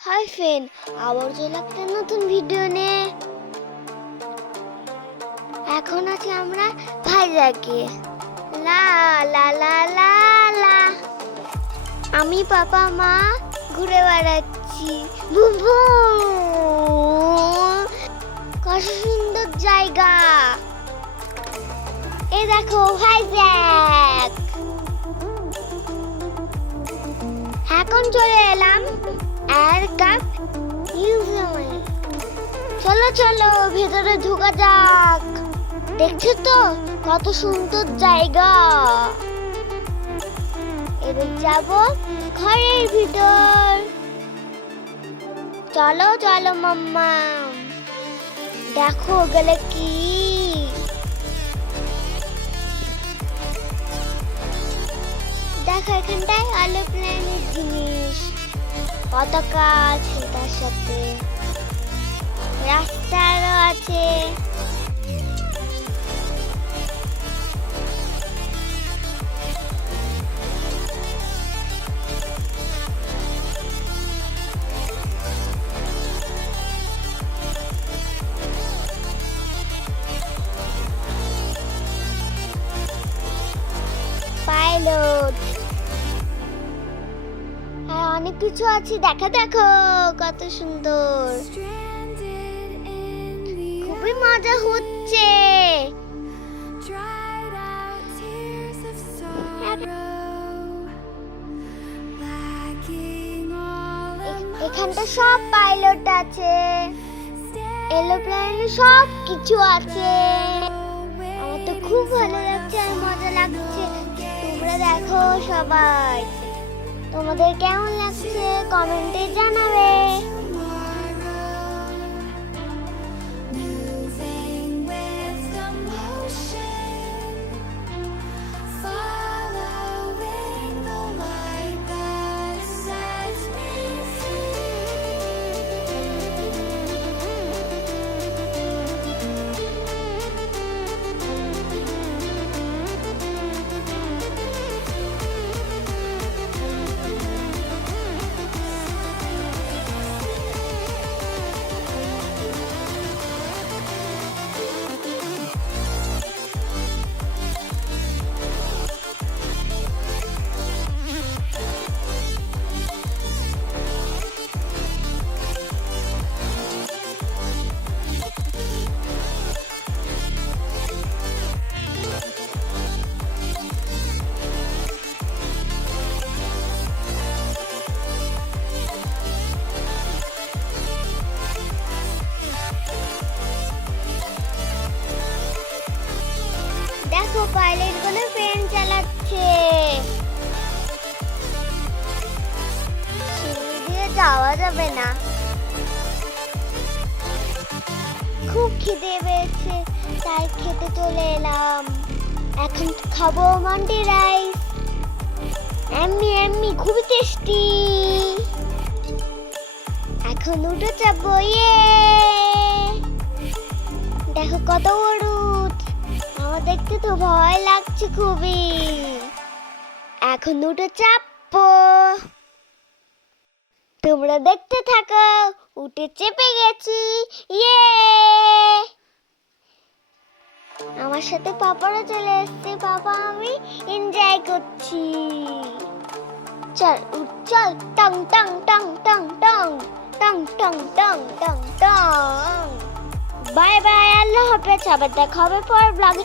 Hi friend, আবার চলে একটা নতুন ভিডিও নিয়ে। এখন আছি আমরা ভাইজাকে। লা লা লা লা লা। আমি পাপা, মা ঘুরে বেড়াচ্ছি। Boom boom. কত সুন্দর জায়গা। এ দেখো ভাইজ্যাক এখন চলে এলাম আর কাপ মিউজিয়ামে চলো চলো, ভেতরে ঢোকা যাক। দেখছ তো কত সুন্দর জায়গা। এবার যাব ঘরের ভিতর। চলো চলো, মাম্মা। দেখো গেলে কি। দেখো এখানটায় আলো প্ল্যানের জিনিস। পতাকা আছে তার সাথে। রাস্তারও আছে। অনেক কিছু আছে দেখা দেখো কত সুন্দর। খুবই মজা হচ্ছে। এখানটা সব পাইলট আছে। এরোপ্লেনে সব কিছু আছে। আমার তো খুব ভালো লাগছে আর মজা লাগছে। তোমরা দেখো সবাই। তোমাদের কেমন লাগছে কমেন্টে জানাবে। দেখো, পাইলটগুলো ট্রেন চালাচ্ছে। সিঁড়ি দিয়ে যাওয়া যাবে না। খুব খিদে পেয়েছে, তাই খেতে চলে এলাম। এখন খাব মান্ডি রাইস। এমনি এমনি, খুবই টেস্টি। এখন উঠে যাব ইয়ে। দেখো কত বড় দেখতে তো ভয় লাগছে খুবই। এখন উঠে চাপবো তোমরা দেখতে থাকো, উঠে চেপে গেছি। ইয়ে! আমার সাথে পাপারও চলে এসছে। পাপা, আমি এনজয় করছি। চল, উঠ, চল। টং টং টং টং টং। টং টং টং টং টং। বাই বাই আল্লাহ হাফেজ। আবার দেখা হবে পর ব্লগে